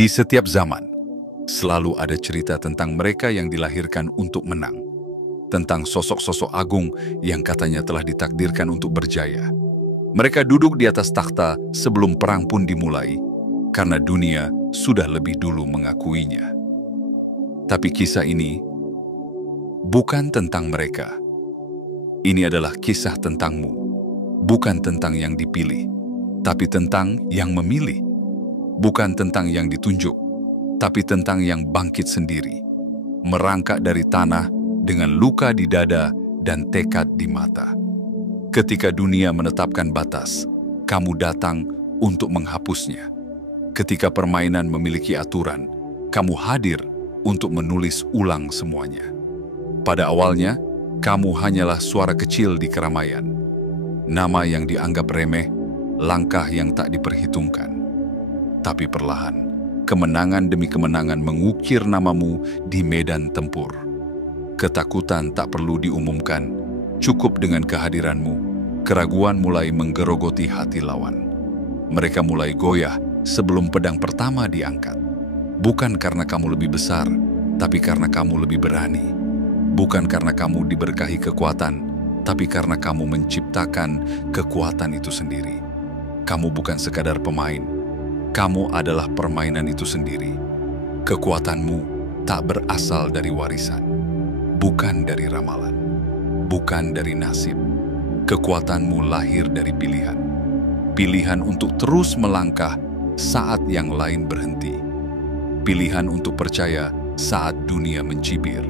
Di setiap zaman, selalu ada cerita tentang mereka yang dilahirkan untuk menang, tentang sosok-sosok agung yang katanya telah ditakdirkan untuk berjaya. Mereka duduk di atas takhta sebelum perang pun dimulai, karena dunia sudah lebih dulu mengakuinya. Tapi kisah ini bukan tentang mereka. Ini adalah kisah tentangmu, bukan tentang yang dipilih, tapi tentang yang memilih. Bukan tentang yang ditunjuk, tapi tentang yang bangkit sendiri, merangkak dari tanah dengan luka di dada dan tekad di mata. Ketika dunia menetapkan batas, kamu datang untuk menghapusnya. Ketika permainan memiliki aturan, kamu hadir untuk menulis ulang semuanya. Pada awalnya, kamu hanyalah suara kecil di keramaian, nama yang dianggap remeh, langkah yang tak diperhitungkan. Tapi perlahan, kemenangan demi kemenangan mengukir namamu di medan tempur. Ketakutan tak perlu diumumkan, cukup dengan kehadiranmu. Keraguan mulai menggerogoti hati lawan. Mereka mulai goyah sebelum pedang pertama diangkat. Bukan karena kamu lebih besar, tapi karena kamu lebih berani. Bukan karena kamu diberkahi kekuatan, tapi karena kamu menciptakan kekuatan itu sendiri. Kamu bukan sekadar pemain. Kamu adalah permainan itu sendiri. Kekuatanmu tak berasal dari warisan, bukan dari ramalan, bukan dari nasib. Kekuatanmu lahir dari pilihan. Pilihan untuk terus melangkah saat yang lain berhenti. Pilihan untuk percaya saat dunia mencibir.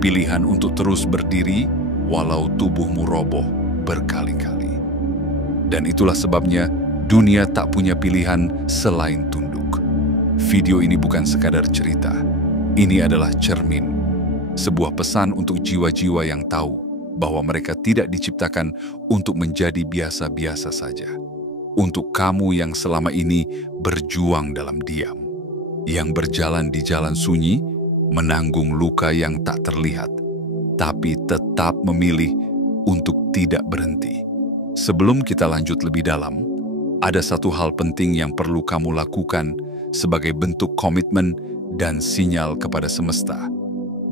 Pilihan untuk terus berdiri walau tubuhmu roboh berkali-kali. Dan itulah sebabnya dunia tak punya pilihan selain tunduk. Video ini bukan sekadar cerita. Ini adalah cermin. Sebuah pesan untuk jiwa-jiwa yang tahu bahwa mereka tidak diciptakan untuk menjadi biasa-biasa saja. Untuk kamu yang selama ini berjuang dalam diam. Yang berjalan di jalan sunyi, menanggung luka yang tak terlihat, tapi tetap memilih untuk tidak berhenti. Sebelum kita lanjut lebih dalam, ada satu hal penting yang perlu kamu lakukan sebagai bentuk komitmen dan sinyal kepada semesta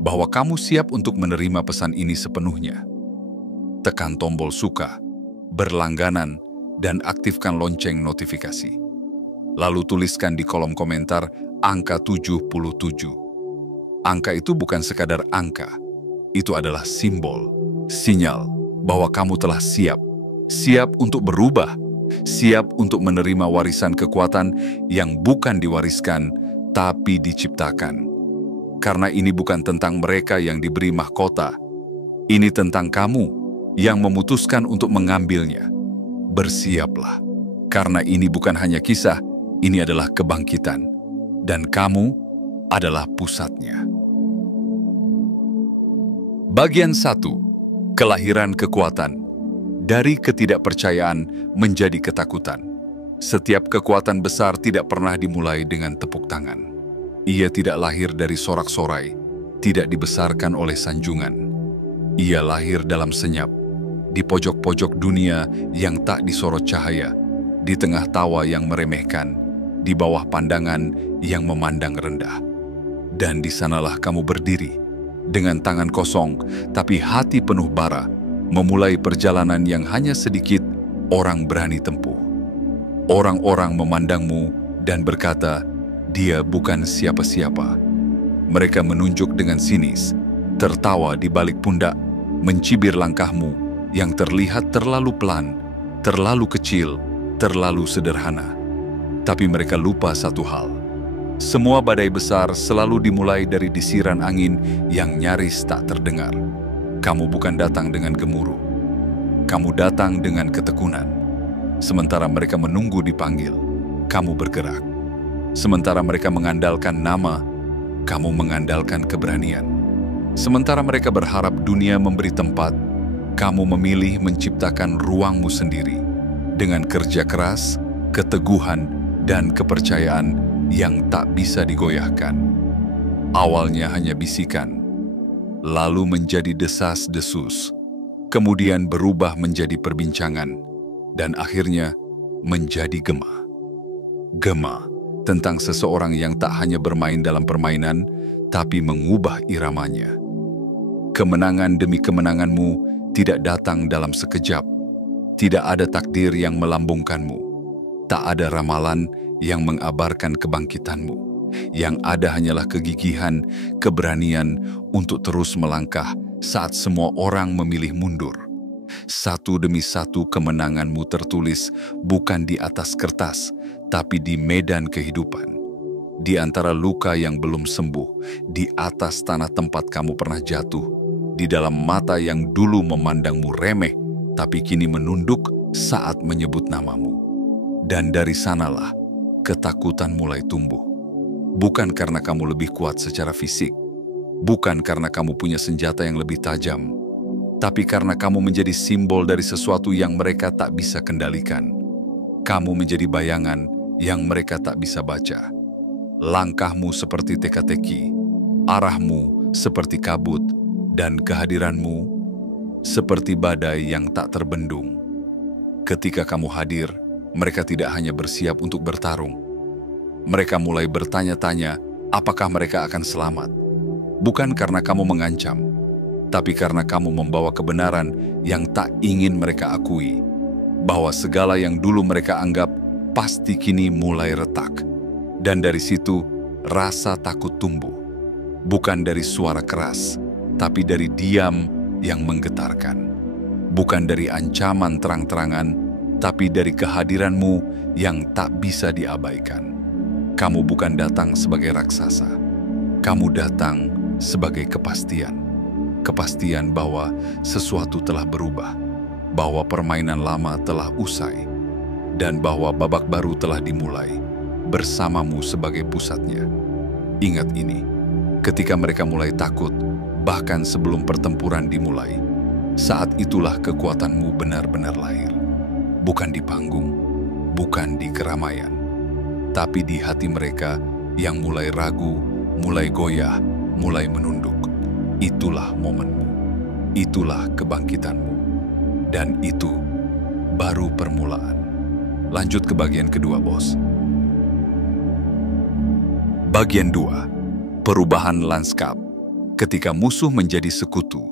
bahwa kamu siap untuk menerima pesan ini sepenuhnya. Tekan tombol suka, berlangganan, dan aktifkan lonceng notifikasi. Lalu tuliskan di kolom komentar angka 77. Angka itu bukan sekadar angka, itu adalah simbol, sinyal bahwa kamu telah siap untuk berubah, siap untuk menerima warisan kekuatan yang bukan diwariskan, tapi diciptakan. Karena ini bukan tentang mereka yang diberi mahkota. Ini tentang kamu yang memutuskan untuk mengambilnya. Bersiaplah, karena ini bukan hanya kisah, ini adalah kebangkitan. Dan kamu adalah pusatnya. Bagian 1. Kelahiran kekuatan. Dari ketidakpercayaan menjadi ketakutan. Setiap kekuatan besar tidak pernah dimulai dengan tepuk tangan. Ia tidak lahir dari sorak-sorai, tidak dibesarkan oleh sanjungan. Ia lahir dalam senyap, di pojok-pojok dunia yang tak disorot cahaya, di tengah tawa yang meremehkan, di bawah pandangan yang memandang rendah. Dan di sanalah kamu berdiri, dengan tangan kosong, tapi hati penuh bara, memulai perjalanan yang hanya sedikit orang berani tempuh. Orang-orang memandangmu dan berkata, dia bukan siapa-siapa. Mereka menunjuk dengan sinis, tertawa di balik pundak, mencibir langkahmu yang terlihat terlalu pelan, terlalu kecil, terlalu sederhana. Tapi mereka lupa satu hal. Semua badai besar selalu dimulai dari desiran angin yang nyaris tak terdengar. Kamu bukan datang dengan gemuruh. Kamu datang dengan ketekunan. Sementara mereka menunggu dipanggil, kamu bergerak. Sementara mereka mengandalkan nama, kamu mengandalkan keberanian. Sementara mereka berharap dunia memberi tempat, kamu memilih menciptakan ruangmu sendiri. Dengan kerja keras, keteguhan, dan kepercayaan yang tak bisa digoyahkan. Awalnya hanya bisikan, lalu menjadi desas-desus, kemudian berubah menjadi perbincangan, dan akhirnya menjadi gema. Gema tentang seseorang yang tak hanya bermain dalam permainan, tapi mengubah iramanya. Kemenangan demi kemenanganmu tidak datang dalam sekejap. Tidak ada takdir yang melambungkanmu. Tak ada ramalan yang mengabarkan kebangkitanmu. Yang ada hanyalah kegigihan, keberanian untuk terus melangkah saat semua orang memilih mundur. Satu demi satu kemenanganmu tertulis bukan di atas kertas, tapi di medan kehidupan. Di antara luka yang belum sembuh, di atas tanah tempat kamu pernah jatuh, di dalam mata yang dulu memandangmu remeh, tapi kini menunduk saat menyebut namamu. Dan dari sanalah ketakutan mulai tumbuh. Bukan karena kamu lebih kuat secara fisik, bukan karena kamu punya senjata yang lebih tajam, tapi karena kamu menjadi simbol dari sesuatu yang mereka tak bisa kendalikan. Kamu menjadi bayangan yang mereka tak bisa baca. Langkahmu seperti teka-teki, arahmu seperti kabut, dan kehadiranmu seperti badai yang tak terbendung. Ketika kamu hadir, mereka tidak hanya bersiap untuk bertarung. Mereka mulai bertanya-tanya apakah mereka akan selamat. Bukan karena kamu mengancam, tapi karena kamu membawa kebenaran yang tak ingin mereka akui. Bahwa segala yang dulu mereka anggap pasti kini mulai retak. Dan dari situ, rasa takut tumbuh. Bukan dari suara keras, tapi dari diam yang menggetarkan. Bukan dari ancaman terang-terangan, tapi dari kehadiranmu yang tak bisa diabaikan. Kamu bukan datang sebagai raksasa. Kamu datang sebagai kepastian. Kepastian bahwa sesuatu telah berubah, bahwa permainan lama telah usai, dan bahwa babak baru telah dimulai, bersamamu sebagai pusatnya. Ingat ini, ketika mereka mulai takut, bahkan sebelum pertempuran dimulai, saat itulah kekuatanmu benar-benar lahir. Bukan di panggung, bukan di keramaian, tapi di hati mereka yang mulai ragu, mulai goyah, mulai menunduk. Itulah momenmu, itulah kebangkitanmu, dan itu baru permulaan. Lanjut ke bagian kedua, bos. Bagian 2, perubahan lanskap. Ketika musuh menjadi sekutu.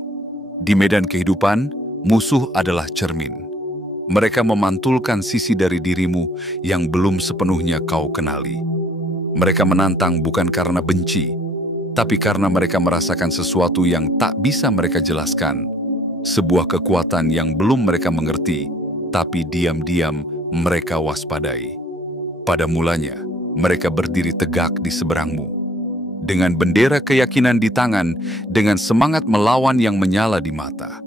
Di medan kehidupan, musuh adalah cermin. Mereka memantulkan sisi dari dirimu yang belum sepenuhnya kau kenali. Mereka menantang bukan karena benci, tapi karena mereka merasakan sesuatu yang tak bisa mereka jelaskan. Sebuah kekuatan yang belum mereka mengerti, tapi diam-diam mereka waspadai. Pada mulanya, mereka berdiri tegak di seberangmu. Dengan bendera keyakinan di tangan, dengan semangat melawan yang menyala di mata.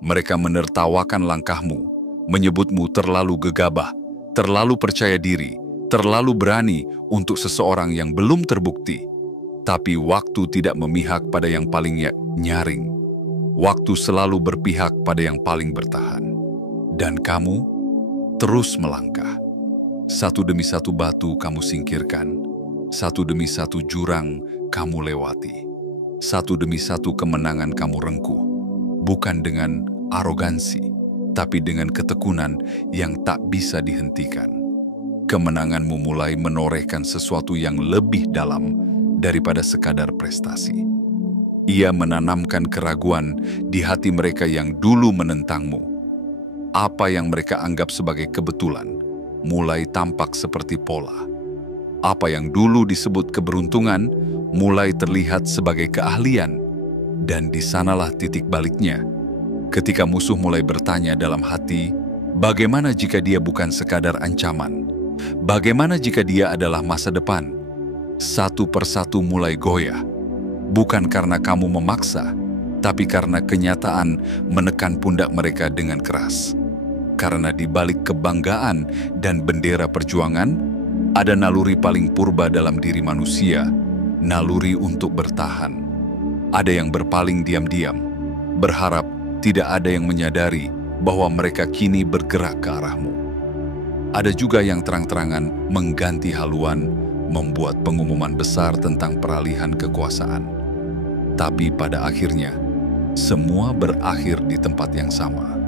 Mereka menertawakan langkahmu, menyebutmu terlalu gegabah, terlalu percaya diri, terlalu berani untuk seseorang yang belum terbukti. Tapi waktu tidak memihak pada yang paling nyaring. Waktu selalu berpihak pada yang paling bertahan. Dan kamu terus melangkah. Satu demi satu batu kamu singkirkan. Satu demi satu jurang kamu lewati. Satu demi satu kemenangan kamu rengkuh. Bukan dengan arogansi, tapi dengan ketekunan yang tak bisa dihentikan. Kemenanganmu mulai menorehkan sesuatu yang lebih dalam daripada sekadar prestasi. Ia menanamkan keraguan di hati mereka yang dulu menentangmu. Apa yang mereka anggap sebagai kebetulan mulai tampak seperti pola. Apa yang dulu disebut keberuntungan mulai terlihat sebagai keahlian. Dan di sanalah titik baliknya. Ketika musuh mulai bertanya dalam hati, bagaimana jika dia bukan sekadar ancaman? Bagaimana jika dia adalah masa depan? Satu persatu mulai goyah. Bukan karena kamu memaksa, tapi karena kenyataan menekan pundak mereka dengan keras. Karena di balik kebanggaan dan bendera perjuangan, ada naluri paling purba dalam diri manusia, naluri untuk bertahan. Ada yang berpaling diam-diam, berharap tidak ada yang menyadari bahwa mereka kini bergerak ke arahmu. Ada juga yang terang-terangan mengganti haluan, membuat pengumuman besar tentang peralihan kekuasaan. Tapi pada akhirnya, semua berakhir di tempat yang sama.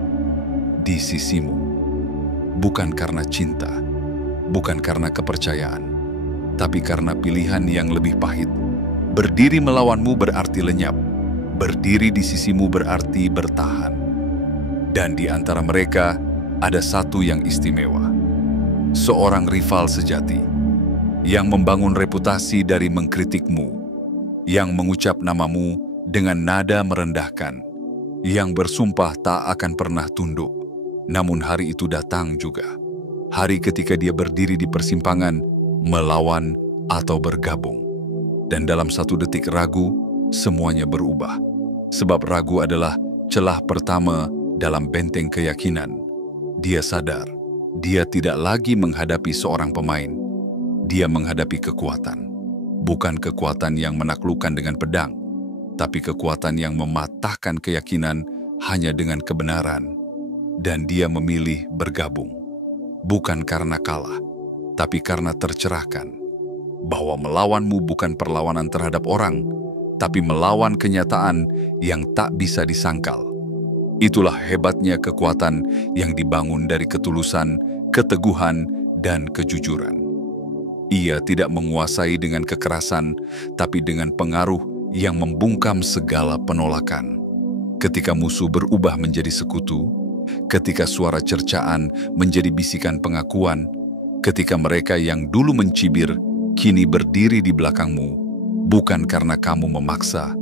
Di sisimu. Bukan karena cinta, bukan karena kepercayaan, tapi karena pilihan yang lebih pahit. Berdiri melawanmu berarti lenyap. Berdiri di sisimu berarti bertahan. Dan di antara mereka ada satu yang istimewa. Seorang rival sejati yang membangun reputasi dari mengkritikmu, yang mengucap namamu dengan nada merendahkan, yang bersumpah tak akan pernah tunduk. Namun hari itu datang juga. Hari ketika dia berdiri di persimpangan, melawan atau bergabung. Dan dalam satu detik ragu, semuanya berubah. Sebab ragu adalah celah pertama dalam benteng keyakinan. Dia sadar, dia tidak lagi menghadapi seorang pemain. Dia menghadapi kekuatan. Bukan kekuatan yang menaklukkan dengan pedang, tapi kekuatan yang mematahkan keyakinan hanya dengan kebenaran. Dan dia memilih bergabung. Bukan karena kalah, tapi karena tercerahkan. Bahwa melawanmu bukan perlawanan terhadap orang, tapi melawan kenyataan yang tak bisa disangkal. Itulah hebatnya kekuatan yang dibangun dari ketulusan, keteguhan, dan kejujuran. Ia tidak menguasai dengan kekerasan, tapi dengan pengaruh yang membungkam segala penolakan. Ketika musuh berubah menjadi sekutu, ketika suara cercaan menjadi bisikan pengakuan, ketika mereka yang dulu mencibir kini berdiri di belakangmu, bukan karena kamu memaksa,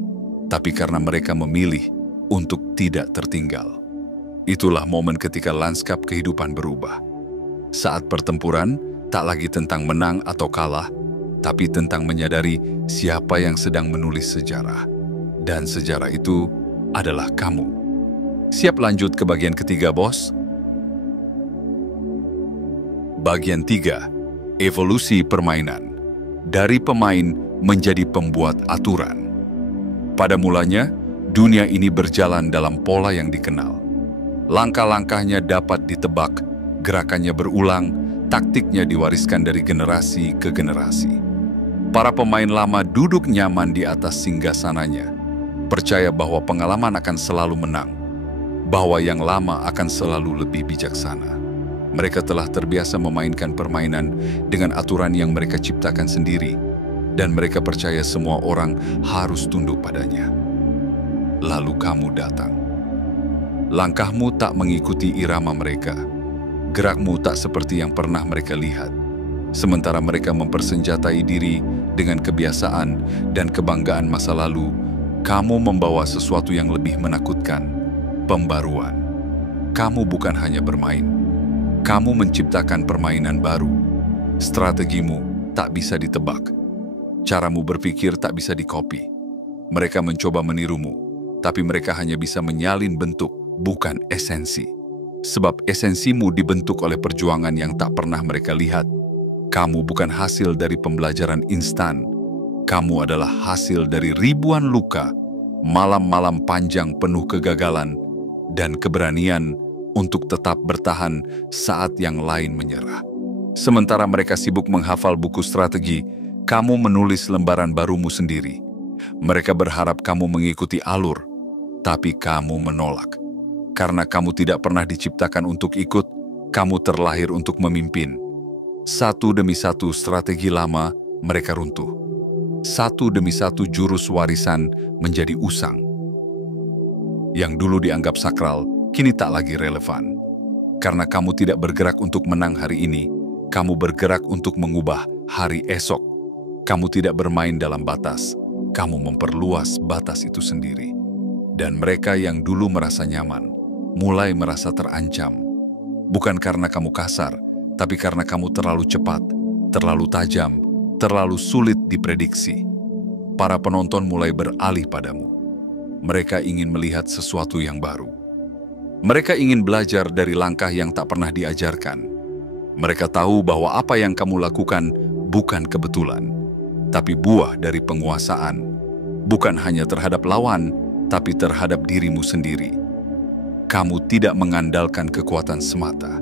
tapi karena mereka memilih untuk tidak tertinggal. Itulah momen ketika lanskap kehidupan berubah. Saat pertempuran tak lagi tentang menang atau kalah, tapi tentang menyadari siapa yang sedang menulis sejarah. Dan sejarah itu adalah kamu. Siap lanjut ke bagian ketiga, bos? Bagian 3. Evolusi permainan. Dari pemain menjadi pembuat aturan. Pada mulanya, dunia ini berjalan dalam pola yang dikenal. Langkah-langkahnya dapat ditebak, gerakannya berulang, taktiknya diwariskan dari generasi ke generasi. Para pemain lama duduk nyaman di atas singgasananya, percaya bahwa pengalaman akan selalu menang, bahwa yang lama akan selalu lebih bijaksana. Mereka telah terbiasa memainkan permainan dengan aturan yang mereka ciptakan sendiri, dan mereka percaya semua orang harus tunduk padanya. Lalu kamu datang. Langkahmu tak mengikuti irama mereka. Gerakmu tak seperti yang pernah mereka lihat. Sementara mereka mempersenjatai diri dengan kebiasaan dan kebanggaan masa lalu, kamu membawa sesuatu yang lebih menakutkan, pembaruan. Kamu bukan hanya bermain. Kamu menciptakan permainan baru. Strategimu tak bisa ditebak. Caramu berpikir tak bisa dikopi. Mereka mencoba menirumu, tapi mereka hanya bisa menyalin bentuk, bukan esensi. Sebab esensimu dibentuk oleh perjuangan yang tak pernah mereka lihat. Kamu bukan hasil dari pembelajaran instan. Kamu adalah hasil dari ribuan luka, malam-malam panjang penuh kegagalan, dan keberanian untuk tetap bertahan saat yang lain menyerah. Sementara mereka sibuk menghafal buku strategi, kamu menulis lembaran barumu sendiri. Mereka berharap kamu mengikuti alur, tapi kamu menolak. Karena kamu tidak pernah diciptakan untuk ikut, kamu terlahir untuk memimpin. Satu demi satu strategi lama, mereka runtuh. Satu demi satu jurus warisan menjadi usang. Yang dulu dianggap sakral, kini tak lagi relevan. Karena kamu tidak bergerak untuk menang hari ini, kamu bergerak untuk mengubah hari esok. Kamu tidak bermain dalam batas, kamu memperluas batas itu sendiri. Dan mereka yang dulu merasa nyaman, mulai merasa terancam. Bukan karena kamu kasar, tapi karena kamu terlalu cepat, terlalu tajam, terlalu sulit diprediksi. Para penonton mulai beralih padamu. Mereka ingin melihat sesuatu yang baru. Mereka ingin belajar dari langkah yang tak pernah diajarkan. Mereka tahu bahwa apa yang kamu lakukan bukan kebetulan, tapi buah dari penguasaan. Bukan hanya terhadap lawan, tapi terhadap dirimu sendiri. Kamu tidak mengandalkan kekuatan semata.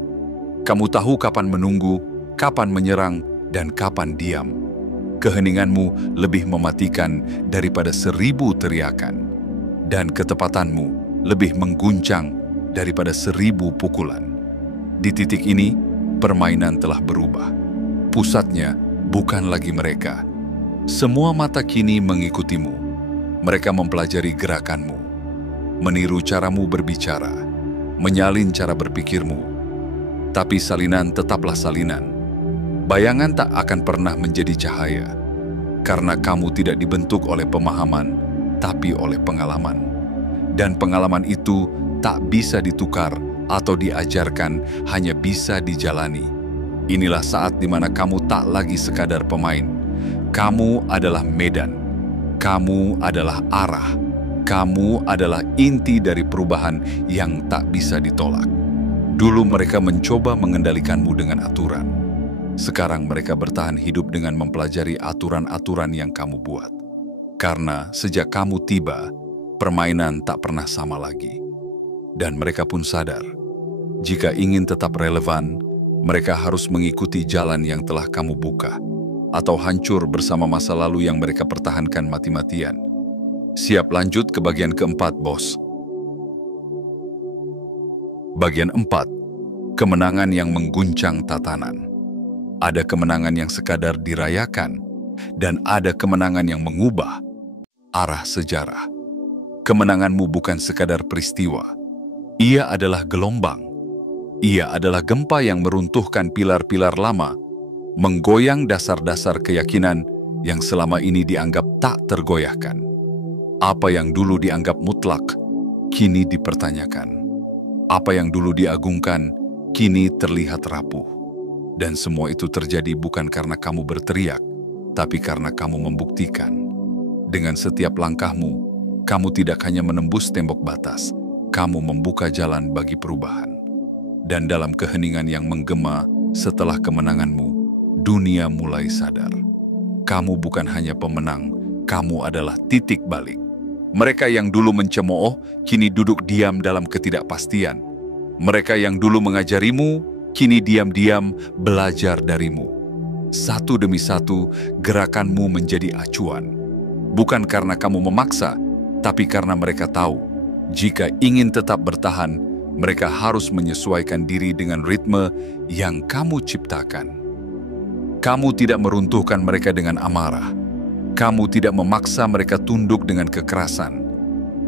Kamu tahu kapan menunggu, kapan menyerang, dan kapan diam. Keheninganmu lebih mematikan daripada 1000 teriakan. Dan ketepatanmu lebih mengguncang daripada 1000 pukulan. Di titik ini, permainan telah berubah. Pusatnya bukan lagi mereka. Semua mata kini mengikutimu. Mereka mempelajari gerakanmu, meniru caramu berbicara, menyalin cara berpikirmu. Tapi salinan tetaplah salinan. Bayangan tak akan pernah menjadi cahaya, karena kamu tidak dibentuk oleh pemahaman, tapi oleh pengalaman. Dan pengalaman itu tak bisa ditukar atau diajarkan, hanya bisa dijalani. Inilah saat di mana kamu tak lagi sekadar pemain. Kamu adalah medan. Kamu adalah arah. Kamu adalah inti dari perubahan yang tak bisa ditolak. Dulu mereka mencoba mengendalikanmu dengan aturan. Sekarang mereka bertahan hidup dengan mempelajari aturan-aturan yang kamu buat. Karena sejak kamu tiba, permainan tak pernah sama lagi. Dan mereka pun sadar, jika ingin tetap relevan, mereka harus mengikuti jalan yang telah kamu buka, atau hancur bersama masa lalu yang mereka pertahankan mati-matian. Siap lanjut ke bagian keempat, bos. Bagian 4. Kemenangan yang mengguncang tatanan. Ada kemenangan yang sekadar dirayakan, dan ada kemenangan yang mengubah arah sejarah. Kemenanganmu bukan sekadar peristiwa. Ia adalah gelombang. Ia adalah gempa yang meruntuhkan pilar-pilar lama, menggoyang dasar-dasar keyakinan yang selama ini dianggap tak tergoyahkan. Apa yang dulu dianggap mutlak, kini dipertanyakan. Apa yang dulu diagungkan, kini terlihat rapuh. Dan semua itu terjadi bukan karena kamu berteriak, tapi karena kamu membuktikan. Dengan setiap langkahmu, kamu tidak hanya menembus tembok batas, kamu membuka jalan bagi perubahan. Dan dalam keheningan yang menggema setelah kemenanganmu, dunia mulai sadar. Kamu bukan hanya pemenang, kamu adalah titik balik. Mereka yang dulu mencemooh, kini duduk diam dalam ketidakpastian. Mereka yang dulu mengajarimu, kini diam-diam belajar darimu. Satu demi satu, gerakanmu menjadi acuan. Bukan karena kamu memaksa, tapi karena mereka tahu, jika ingin tetap bertahan, mereka harus menyesuaikan diri dengan ritme yang kamu ciptakan. Kamu tidak meruntuhkan mereka dengan amarah. Kamu tidak memaksa mereka tunduk dengan kekerasan.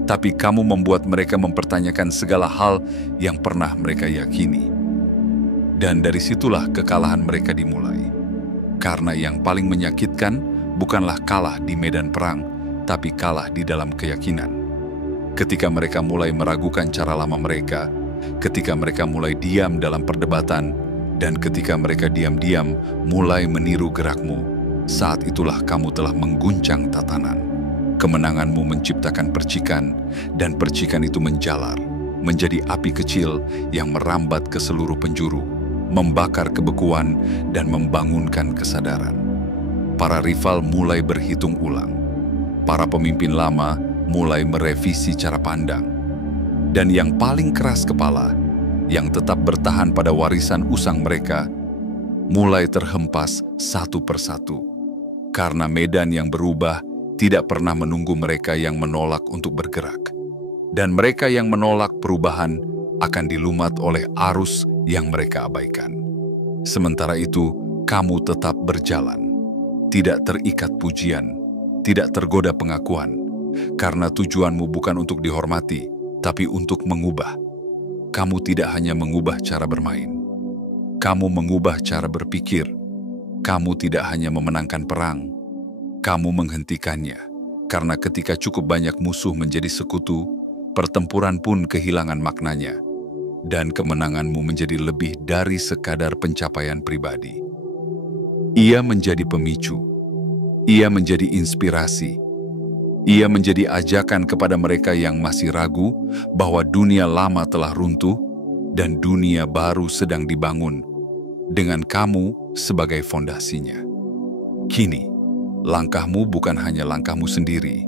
Tapi kamu membuat mereka mempertanyakan segala hal yang pernah mereka yakini. Dan dari situlah kekalahan mereka dimulai. Karena yang paling menyakitkan bukanlah kalah di medan perang, tapi kalah di dalam keyakinan. Ketika mereka mulai meragukan cara lama mereka, ketika mereka mulai diam dalam perdebatan, dan ketika mereka diam-diam mulai meniru gerakmu, saat itulah kamu telah mengguncang tatanan. Kemenanganmu menciptakan percikan, dan percikan itu menjalar, menjadi api kecil yang merambat ke seluruh penjuru, membakar kebekuan dan membangunkan kesadaran. Para rival mulai berhitung ulang. Para pemimpin lama mulai merevisi cara pandang. Dan yang paling keras kepala, yang tetap bertahan pada warisan usang mereka, mulai terhempas satu persatu. Karena medan yang berubah tidak pernah menunggu mereka yang menolak untuk bergerak. Dan mereka yang menolak perubahan akan dilumat oleh arus yang mereka abaikan. Sementara itu, kamu tetap berjalan. Tidak terikat pujian, tidak tergoda pengakuan. Karena tujuanmu bukan untuk dihormati, tapi untuk mengubah. Kamu tidak hanya mengubah cara bermain. Kamu mengubah cara berpikir. Kamu tidak hanya memenangkan perang. Kamu menghentikannya. Karena ketika cukup banyak musuh menjadi sekutu, pertempuran pun kehilangan maknanya. Dan kemenanganmu menjadi lebih dari sekadar pencapaian pribadi. Ia menjadi pemicu. Ia menjadi inspirasi. Ia menjadi ajakan kepada mereka yang masih ragu bahwa dunia lama telah runtuh dan dunia baru sedang dibangun dengan kamu sebagai fondasinya. Kini, langkahmu bukan hanya langkahmu sendiri.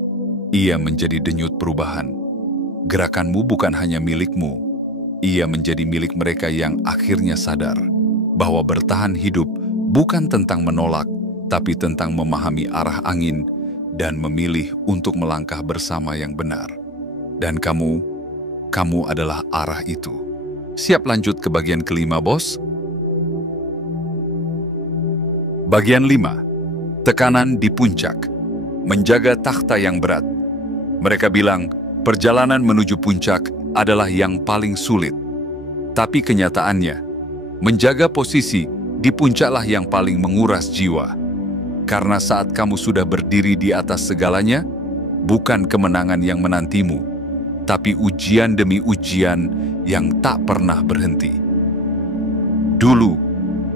Ia menjadi denyut perubahan. Gerakanmu bukan hanya milikmu. Ia menjadi milik mereka yang akhirnya sadar bahwa bertahan hidup bukan tentang menolak, tapi tentang memahami arah angin dan memilih untuk melangkah bersama yang benar. Dan kamu adalah arah itu. Siap lanjut ke bagian kelima, bos? Bagian 5. tekanan di puncak, menjaga takhta yang berat. Mereka bilang, perjalanan menuju puncak adalah yang paling sulit. Tapi kenyataannya, menjaga posisi di puncaklah yang paling menguras jiwa. Karena saat kamu sudah berdiri di atas segalanya, bukan kemenangan yang menantimu, tapi ujian demi ujian yang tak pernah berhenti. Dulu,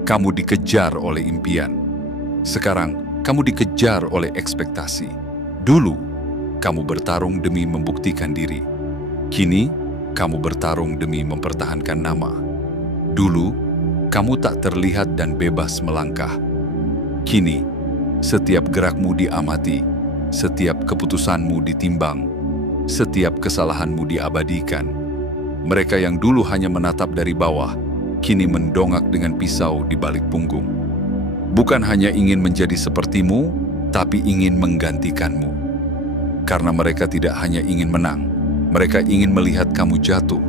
kamu dikejar oleh impian. Sekarang, kamu dikejar oleh ekspektasi. Dulu, kamu bertarung demi membuktikan diri. Kini, kamu bertarung demi mempertahankan nama. Dulu, kamu tak terlihat dan bebas melangkah. Kini, setiap gerakmu diamati, setiap keputusanmu ditimbang, setiap kesalahanmu diabadikan. Mereka yang dulu hanya menatap dari bawah, kini mendongak dengan pisau di balik punggung. Bukan hanya ingin menjadi sepertimu, tapi ingin menggantikanmu. Karena mereka tidak hanya ingin menang, mereka ingin melihat kamu jatuh.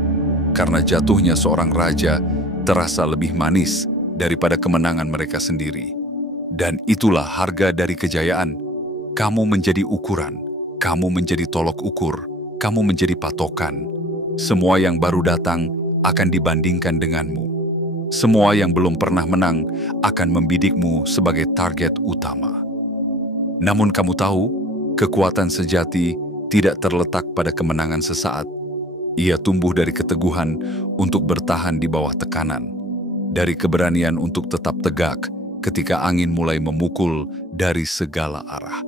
Karena jatuhnya seorang raja terasa lebih manis daripada kemenangan mereka sendiri. Dan itulah harga dari kejayaan. Kamu menjadi ukuran, kamu menjadi tolok ukur, kamu menjadi patokan. Semua yang baru datang akan dibandingkan denganmu. Semua yang belum pernah menang akan membidikmu sebagai target utama. Namun kamu tahu, kekuatan sejati tidak terletak pada kemenangan sesaat. Ia tumbuh dari keteguhan untuk bertahan di bawah tekanan, dari keberanian untuk tetap tegak ketika angin mulai memukul dari segala arah.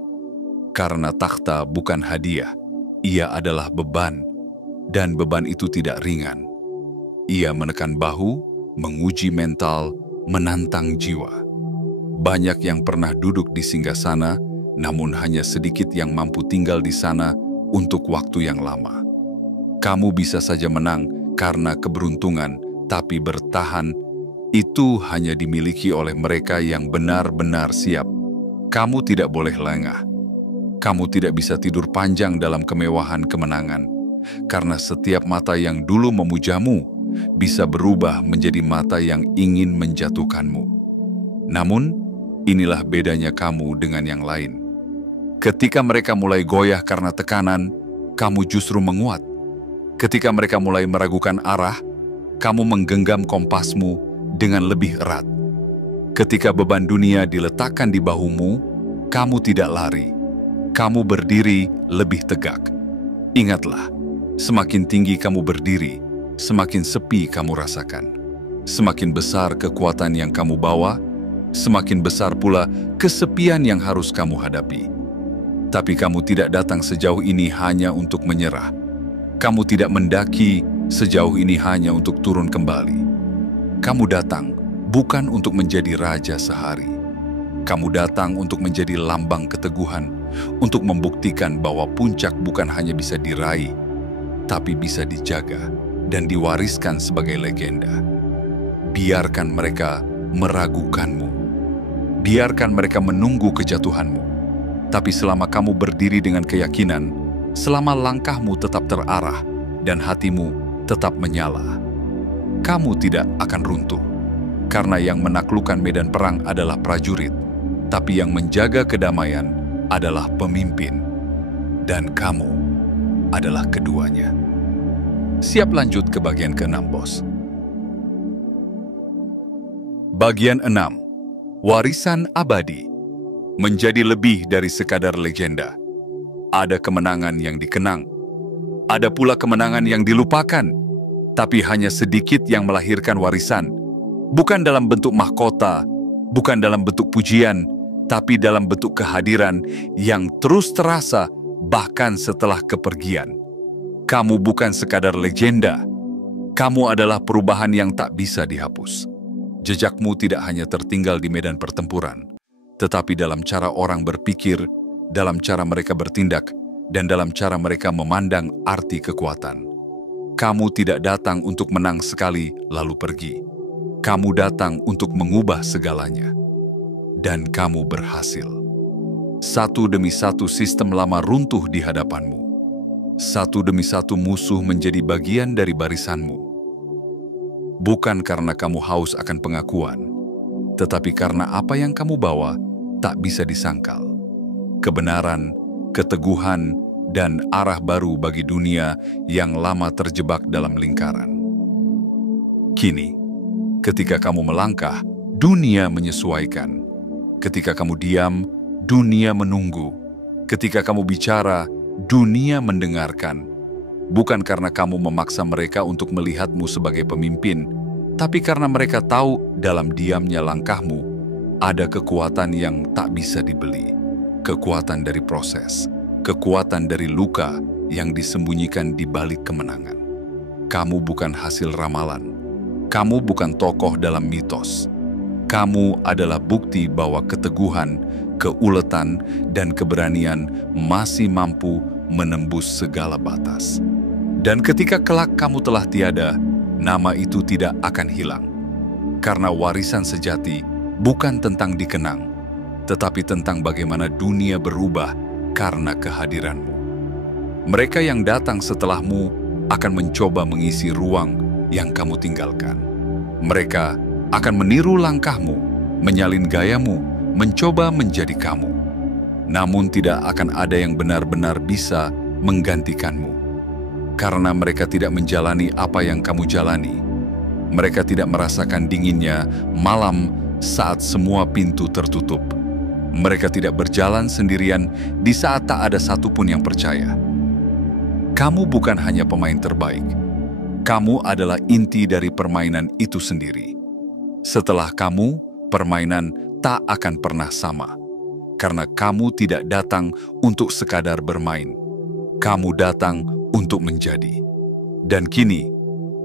Karena takhta bukan hadiah, ia adalah beban, dan beban itu tidak ringan. Ia menekan bahu, menguji mental, menantang jiwa. Banyak yang pernah duduk di singgasana, namun hanya sedikit yang mampu tinggal di sana untuk waktu yang lama. Kamu bisa saja menang karena keberuntungan, tapi bertahan itu hanya dimiliki oleh mereka yang benar-benar siap. Kamu tidak boleh lengah. Kamu tidak bisa tidur panjang dalam kemewahan kemenangan, karena setiap mata yang dulu memujamu bisa berubah menjadi mata yang ingin menjatuhkanmu. Namun, inilah bedanya kamu dengan yang lain. Ketika mereka mulai goyah karena tekanan, kamu justru menguat. Ketika mereka mulai meragukan arah, kamu menggenggam kompasmu dengan lebih erat. Ketika beban dunia diletakkan di bahumu, kamu tidak lari. Kamu berdiri lebih tegak. Ingatlah, semakin tinggi kamu berdiri, semakin sepi kamu rasakan. Semakin besar kekuatan yang kamu bawa, semakin besar pula kesepian yang harus kamu hadapi. Tapi kamu tidak datang sejauh ini hanya untuk menyerah. Kamu tidak mendaki sejauh ini hanya untuk turun kembali. Kamu datang bukan untuk menjadi raja sehari. Kamu datang untuk menjadi lambang keteguhan, untuk membuktikan bahwa puncak bukan hanya bisa diraih, tapi bisa dijaga dan diwariskan sebagai legenda. Biarkan mereka meragukanmu. Biarkan mereka menunggu kejatuhanmu. Tapi selama kamu berdiri dengan keyakinan, selama langkahmu tetap terarah dan hatimu tetap menyala, kamu tidak akan runtuh. Karena yang menaklukkan medan perang adalah prajurit, tapi yang menjaga kedamaian adalah pemimpin. Dan kamu adalah keduanya. Siap lanjut ke bagian ke-6, bos. Bagian 6. Warisan abadi. Menjadi lebih dari sekadar legenda. Ada kemenangan yang dikenang. Ada pula kemenangan yang dilupakan. Tapi hanya sedikit yang melahirkan warisan. Bukan dalam bentuk mahkota, bukan dalam bentuk pujian, tapi dalam bentuk kehadiran yang terus terasa bahkan setelah kepergian. Kamu bukan sekadar legenda. Kamu adalah perubahan yang tak bisa dihapus. Jejakmu tidak hanya tertinggal di medan pertempuran, tetapi dalam cara orang berpikir, dalam cara mereka bertindak, dan dalam cara mereka memandang arti kekuatan. Kamu tidak datang untuk menang sekali lalu pergi. Kamu datang untuk mengubah segalanya. Dan kamu berhasil. Satu demi satu sistem lama runtuh di hadapanmu. Satu demi satu musuh menjadi bagian dari barisanmu. Bukan karena kamu haus akan pengakuan, tetapi karena apa yang kamu bawa tak bisa disangkal. Kebenaran, keteguhan, dan arah baru bagi dunia yang lama terjebak dalam lingkaran. Kini, ketika kamu melangkah, dunia menyesuaikan. Ketika kamu diam, dunia menunggu. Ketika kamu bicara, dunia mendengarkan. Bukan karena kamu memaksa mereka untuk melihatmu sebagai pemimpin, tapi karena mereka tahu dalam diamnya langkahmu ada kekuatan yang tak bisa dibeli. Kekuatan dari proses, kekuatan dari luka yang disembunyikan di balik kemenangan. Kamu bukan hasil ramalan. Kamu bukan tokoh dalam mitos. Kamu adalah bukti bahwa keteguhan, keuletan, dan keberanian masih mampu menembus segala batas. Dan ketika kelak kamu telah tiada, nama itu tidak akan hilang. Karena warisan sejati bukan tentang dikenang, tetapi tentang bagaimana dunia berubah karena kehadiranmu. Mereka yang datang setelahmu akan mencoba mengisi ruang yang kamu tinggalkan. Mereka akan meniru langkahmu, menyalin gayamu, mencoba menjadi kamu. Namun tidak akan ada yang benar-benar bisa menggantikanmu. Karena mereka tidak menjalani apa yang kamu jalani. Mereka tidak merasakan dinginnya malam saat semua pintu tertutup. Mereka tidak berjalan sendirian di saat tak ada satupun yang percaya. Kamu bukan hanya pemain terbaik. Kamu adalah inti dari permainan itu sendiri. Setelah kamu, permainan tak akan pernah sama. Karena kamu tidak datang untuk sekadar bermain. Kamu datang untuk menjadi. Dan kini,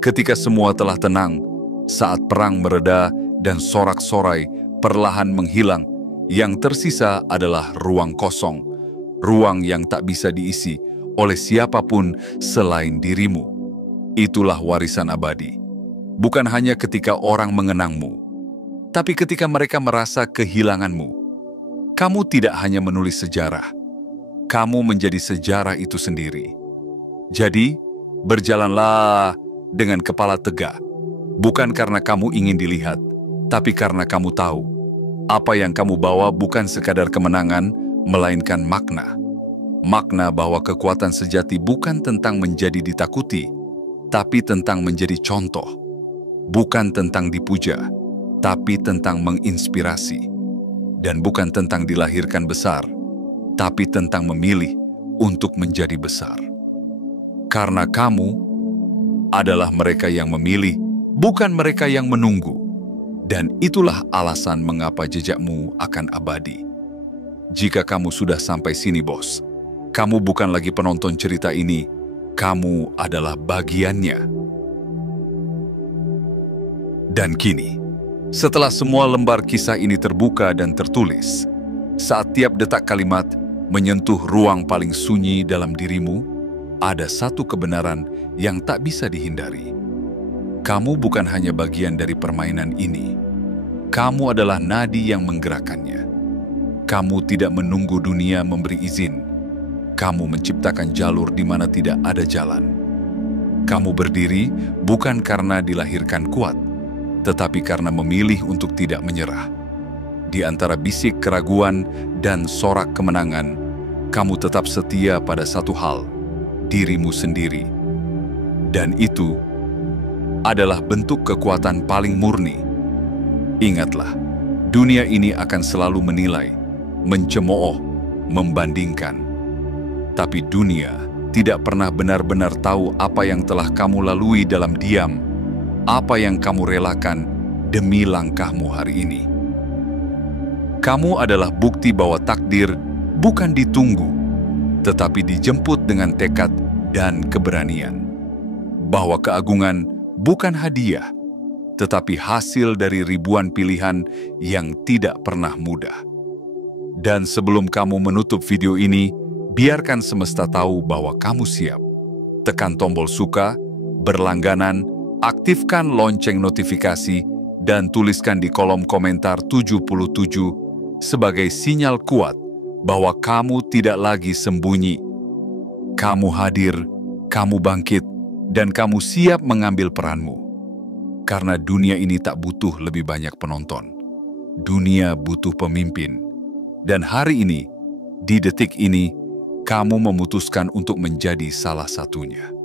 ketika semua telah tenang, saat perang mereda dan sorak-sorai perlahan menghilang, yang tersisa adalah ruang kosong, ruang yang tak bisa diisi oleh siapapun selain dirimu. Itulah warisan abadi. Bukan hanya ketika orang mengenangmu, tapi ketika mereka merasa kehilanganmu. Kamu tidak hanya menulis sejarah, kamu menjadi sejarah itu sendiri. Jadi, berjalanlah dengan kepala tegak, bukan karena kamu ingin dilihat, tapi karena kamu tahu apa yang kamu bawa bukan sekadar kemenangan, melainkan makna. Makna bahwa kekuatan sejati bukan tentang menjadi ditakuti, tapi tentang menjadi contoh. Bukan tentang dipuja, tapi tentang menginspirasi. Dan bukan tentang dilahirkan besar, tapi tentang memilih untuk menjadi besar. Karena kamu adalah mereka yang memilih, bukan mereka yang menunggu. Dan itulah alasan mengapa jejakmu akan abadi. Jika kamu sudah sampai sini, bos, kamu bukan lagi penonton cerita ini, kamu adalah bagiannya. Dan kini, setelah semua lembar kisah ini terbuka dan tertulis, saat tiap detak kalimat menyentuh ruang paling sunyi dalam dirimu, ada satu kebenaran yang tak bisa dihindari. Kamu bukan hanya bagian dari permainan ini. Kamu adalah nadi yang menggerakkannya. Kamu tidak menunggu dunia memberi izin. Kamu menciptakan jalur di mana tidak ada jalan. Kamu berdiri bukan karena dilahirkan kuat, tetapi karena memilih untuk tidak menyerah. Di antara bisik keraguan dan sorak kemenangan, kamu tetap setia pada satu hal, dirimu sendiri. Dan itu adalah bentuk kekuatan paling murni. Ingatlah, dunia ini akan selalu menilai, mencemooh, membandingkan. Tapi dunia tidak pernah benar-benar tahu apa yang telah kamu lalui dalam diam, apa yang kamu relakan demi langkahmu hari ini. Kamu adalah bukti bahwa takdir bukan ditunggu, tetapi dijemput dengan tekad dan keberanian. Bahwa keagungan bukan hadiah, tetapi hasil dari ribuan pilihan yang tidak pernah mudah. Dan sebelum kamu menutup video ini, biarkan semesta tahu bahwa kamu siap. Tekan tombol suka, berlangganan, aktifkan lonceng notifikasi, dan tuliskan di kolom komentar 77 sebagai sinyal kuat bahwa kamu tidak lagi sembunyi. Kamu hadir, kamu bangkit, dan kamu siap mengambil peranmu. Karena dunia ini tak butuh lebih banyak penonton. Dunia butuh pemimpin. Dan hari ini, di detik ini, kamu memutuskan untuk menjadi salah satunya.